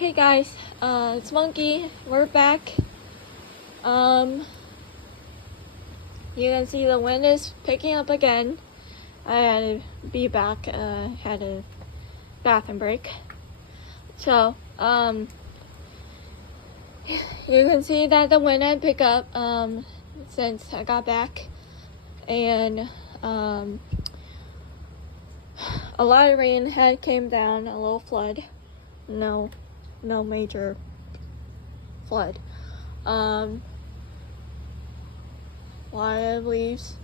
Hey guys, it's Monkey. We're back. You can see the wind is picking up again. I had to be back. Had a bathroom break. So, you can see that the wind had picked up since I got back, and a lot of rain had came down. A little flood. No major flood. A lot of leaves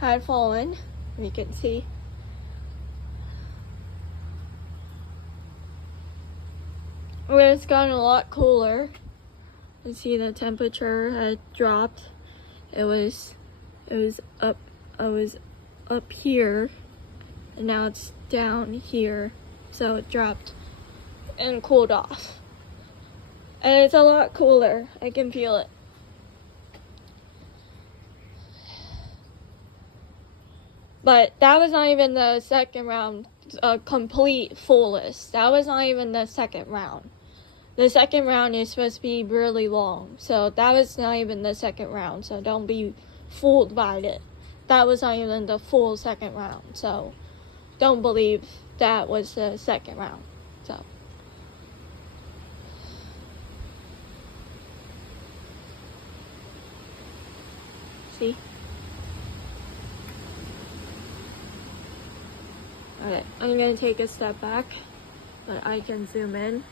had fallen, you can see. But it's gotten a lot cooler. You see the temperature had dropped. It was up here, and now it's down here, so it dropped and cooled off. And it's a lot cooler. I can feel it. But that was not even the second round, a complete full list. That was not even the second round. The second round is supposed to be really long. So that was not even the second round. So don't be fooled by it. That was not even the full second round. So don't believe that was the second round. So. See? Okay, I'm gonna take a step back, but I can zoom in.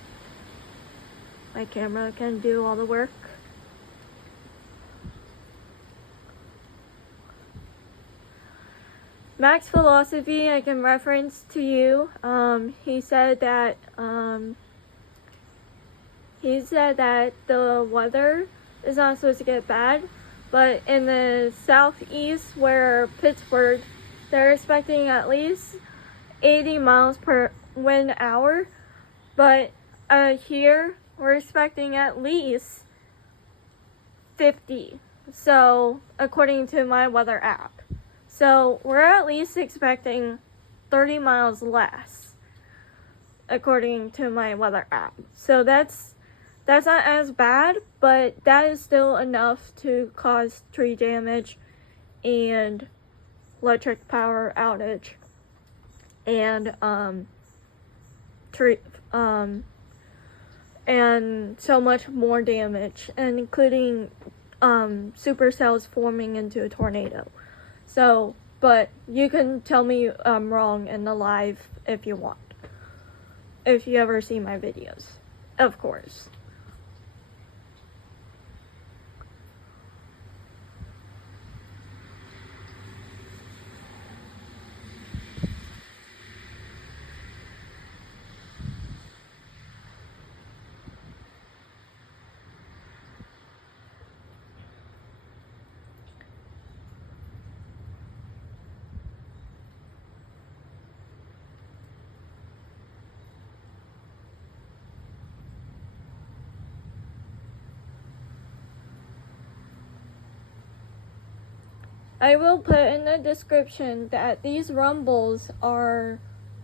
My camera can do all the work. Mac's philosophy I can reference to you. He said that the weather is not supposed to get bad. But in the southeast, where Pittsburgh, they're expecting at least 80 miles per wind hour. But here, we're expecting at least 50. So, according to my weather app. So, we're at least expecting 30 miles less, according to my weather app. So, that's not as bad, but that is still enough to cause tree damage and electric power outage and and so much more damage, and including supercells forming into a tornado. So, but you can tell me I'm wrong in the live if you want. If you ever see my videos, of course. I will put in the description that these rumbles are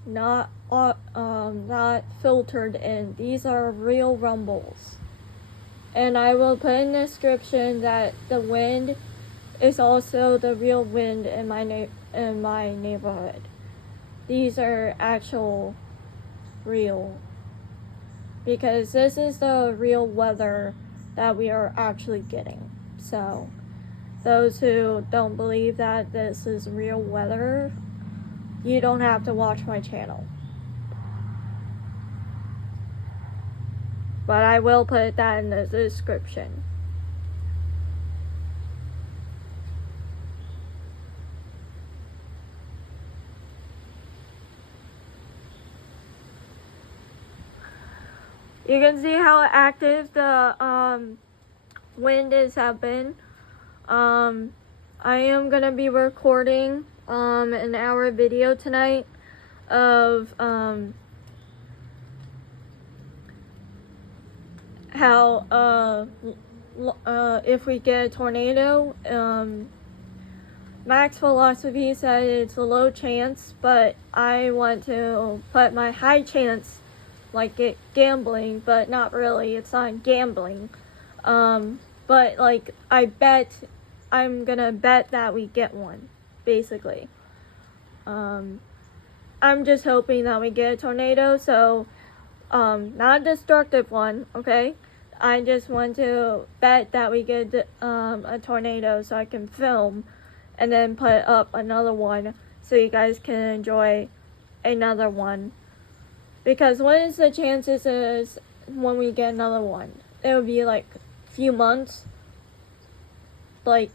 not filtered in. These are real rumbles. And I will put in the description that the wind is also the real wind in my neighborhood. These are actual real, because this is the real weather that we are actually getting. So those who don't believe that this is real weather, you don't have to watch my channel. But I will put that in the description. You can see how active the wind have been. I am gonna be recording an hour video tonight of how if we get a tornado, Mac's philosophy said it's a low chance, but I want to put my high chance like gambling, but not really. It's not gambling. But like I'm gonna bet that we get one, basically. I'm just hoping that we get a tornado, so not a destructive one, okay? I just want to bet that we get a tornado so I can film and then put up another one so you guys can enjoy another one. Because what is the chances is when we get another one? It would be like a few months. Like,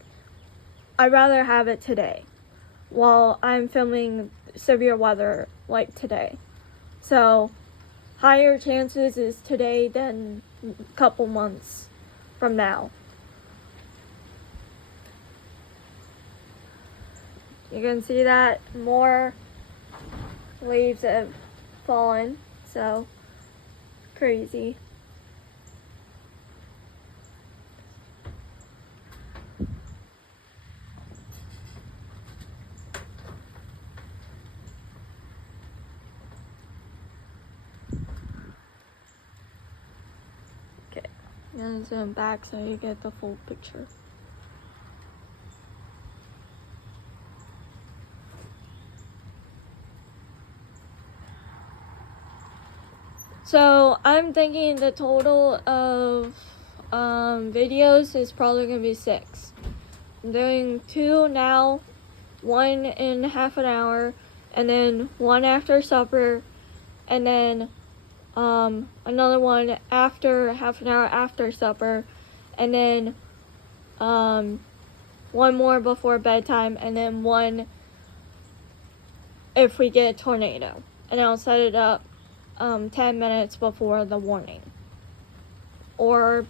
I'd rather have it today while I'm filming severe weather like today. So, higher chances is today than a couple months from now. You can see that more leaves have fallen, so crazy. Okay, I'm gonna zoom back so you get the full picture. So I'm thinking the total of videos is probably gonna be 6. I'm doing 2 now, 1 in half an hour, and then 1 after supper, and then another one after half an hour after supper, and then 1 more before bedtime, and then 1 if we get a tornado. And I'll set it up 10 minutes before the warning. Or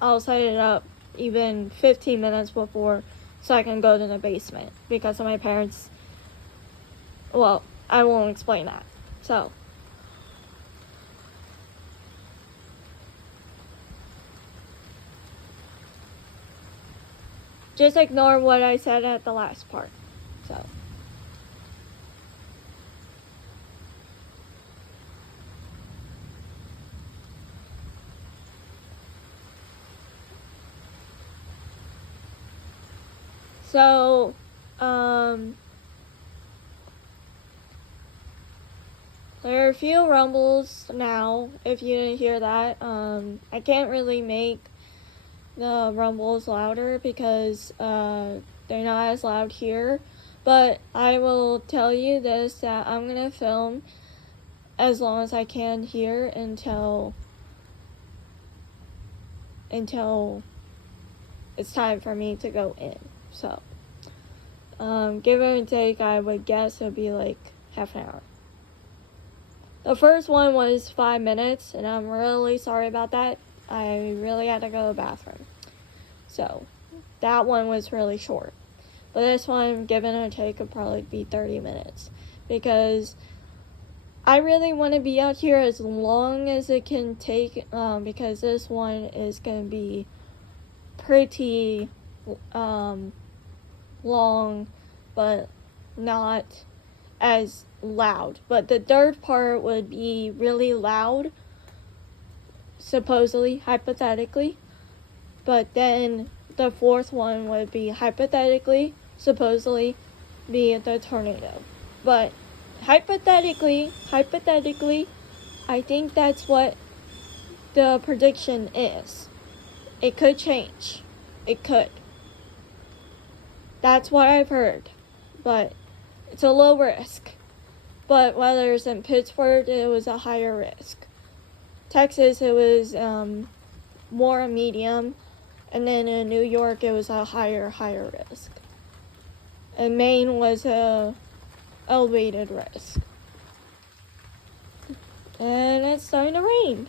I'll set it up even 15 minutes before so I can go to the basement because of my parents. Well, I won't explain that. So, just ignore what I said at the last part. So. So, there are a few rumbles now, if you didn't hear that. I can't really make the rumbles louder because they're not as loud here. But I will tell you this, that I'm going to film as long as I can here until it's time for me to go in. So, give or take, I would guess it would be like half an hour. The first one was 5 minutes, and I'm really sorry about that. I really had to go to the bathroom. So, that one was really short. But this one, give or take, would probably be 30 minutes. Because I really want to be out here as long as it can take, because this one is going to be pretty long, but not as loud. But the third part would be really loud, supposedly, hypothetically. But then the fourth one would be hypothetically, supposedly, be the tornado. But hypothetically, I think that's what the prediction is. It could change. It could. That's what I've heard. But it's a low risk. But whether it's in Pittsburgh, it was a higher risk. Texas, it was more a medium. And then in New York, it was a higher risk. And Maine was a elevated risk. And it's starting to rain.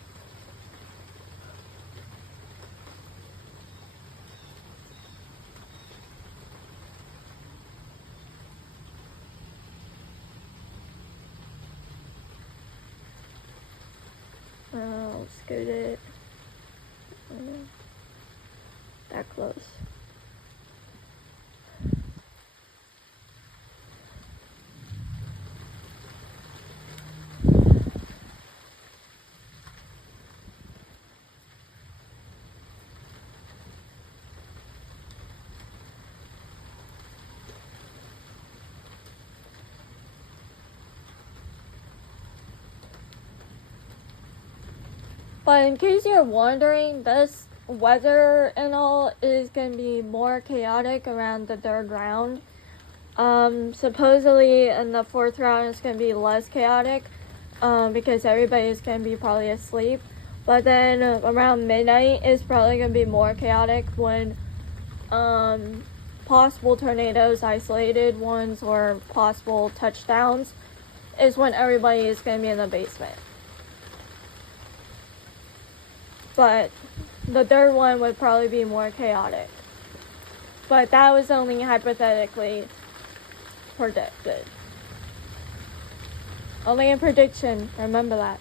I'll scoot it that close. But in case you're wondering, this weather and all is going to be more chaotic around the third round. Supposedly in the fourth round it's going to be less chaotic because everybody's going to be probably asleep. But then around midnight is probably going to be more chaotic when possible tornadoes, isolated ones, or possible touchdowns is when everybody is going to be in the basement. But the third one would probably be more chaotic. But that was only hypothetically predicted. Only a prediction, remember that.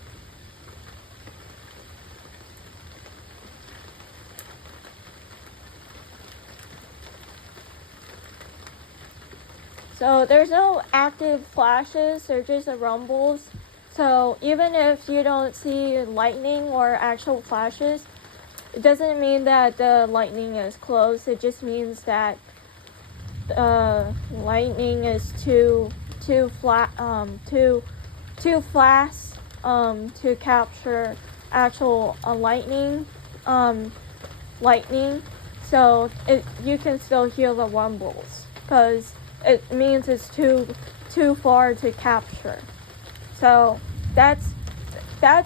So there's no active flashes, they're just rumbles. So even if you don't see lightning or actual flashes, it doesn't mean that the lightning is close. It just means that lightning is too fast to capture actual lightning. So you can still hear the rumbles because it means it's too far to capture. So that's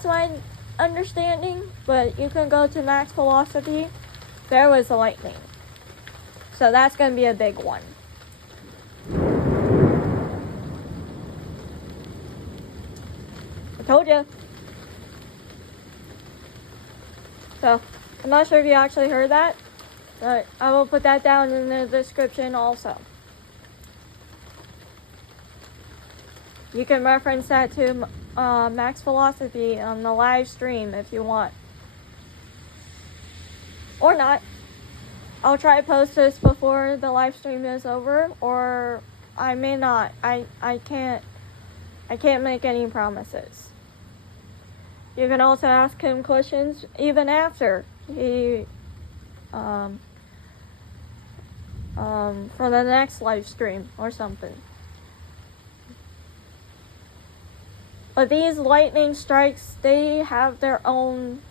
my understanding, but you can go to Max Velocity. There was a lightning. So that's going to be a big one. I told you. So I'm not sure if you actually heard that, but I will put that down in the description also. You can reference that to Max Velocity on the live stream if you want. Or not. I'll try to post this before the live stream is over, or I may not. I can't make any promises. You can also ask him questions even after he for the next live stream or something. But these lightning strikes, they have their own